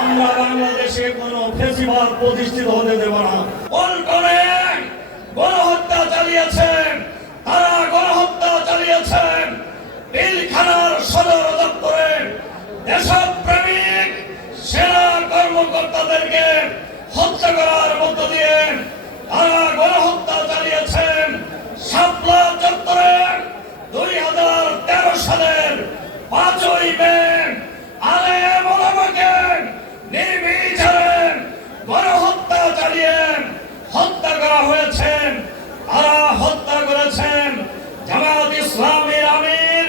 আমরা বাংলাদেশে কোনো ফেসিবাদ প্রতিষ্ঠিত হতে দেব না। পল্টনে গণহত্যা চালিয়েছেন, তারা গণহত্যা চালিয়েছেন পিলখানার সদর দপ্তরে দেশপ্রেমিক সেনা কর্মকর্তাদেরকে হত্যা করার মধ্য দিয়ে তারা গণহত্যা চালিয়েছেন শাপলা চত্বরে 2013 সালের 5ই মে আলেম ওলামাকে নির্বিচারে গণহত্যা চালিয়ে হত্যা করা হয়েছে। তারা হত্যা করেছেন জামাত ইসলামীর আমির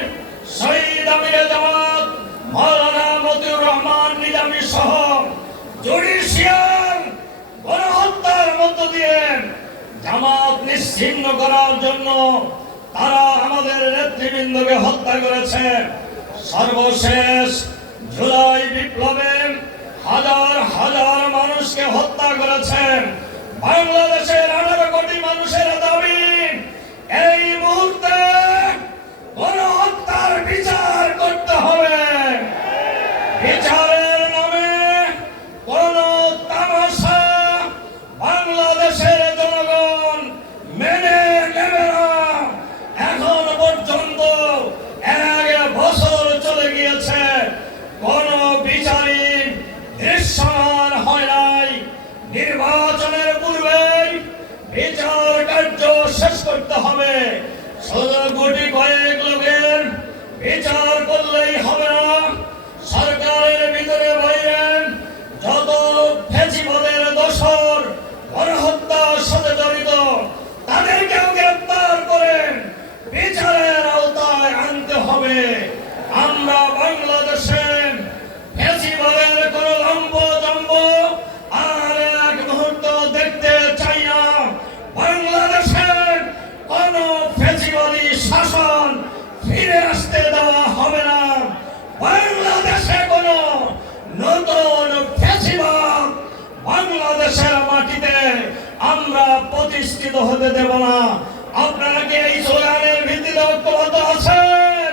শহীদ আমিরে জামাত মাওলানা মতিউর রহমান নিজামী সহ জুডিশিয়াল গণহত্যার মধ্য দিয়ে জামাত নিশ্চিহ্ন করার জন্য তারা আমাদের নেতৃবৃন্দকে হত্যা করেছে। সর্বশেষ জুলাই বিপ্লবে হাজার হাজার মানুষকে হত্যা করেছেন। বাংলাদেশের 18 কোটি মানুষের দাবি এই মুহূর্তে গণহত্যার বিচার করতে হবে। বিচারের নামে কোন তামাশা বাংলাদেশের জনগণ মেনে নেবে না। এখন পর্যন্ত 1 বছর চলে গিয়েছে, কোন বিচারই দৃশ্যমান হয় নাই। নির্বাচনের পূর্বে বিচার কার্য শেষ করতে হবে। শুধু কোটি কয়েক লোকের বিচার করলেই হবে না। সরকারের ভিতরে বাইরে যত ফেসিবাদের দোষর গণহত্যার সাথে জড়িত তাদেরকেও গ্রেফতার করে বিচারের আওতায় আনতে হবে। আমরা বাংলাদেশে ফেসিবাদের কোন লম্ব জম্ব আর এক মুহূর্ত দেখতে চাই না। বাংলাদেশে কোন ফেসিবাদী শাসন ফিরে আসতে দেওয়া হবে না। বাংলাদেশে কোন নতুন ফেসিবাদ বাংলাদেশের মাটিতে আমরা প্রতিষ্ঠিত হতে দেব না। আপনারা কি এই স্লোগানের ভিত্তিতে ঐক্যবদ্ধ আছেন?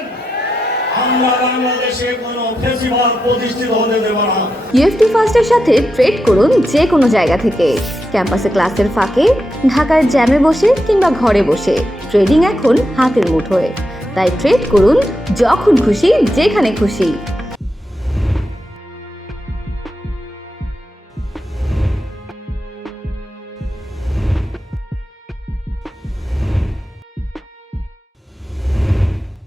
আমরা বাংলাদেশে কোনো ফেসিবাদ প্রতিষ্ঠিত হতে দেব না। ইউএফটি ফার্স্টের সাথে ট্রেড করুন যে কোনো জায়গা থেকে। ক্যাম্পাসে ক্লাসের ফাঁকে, ঢাকার জ্যামে বসে কিংবা ঘরে বসে ট্রেডিং এখন হাতের মুঠোয়। তাই ট্রেড করুন যখন খুশি, যেখানে খুশি।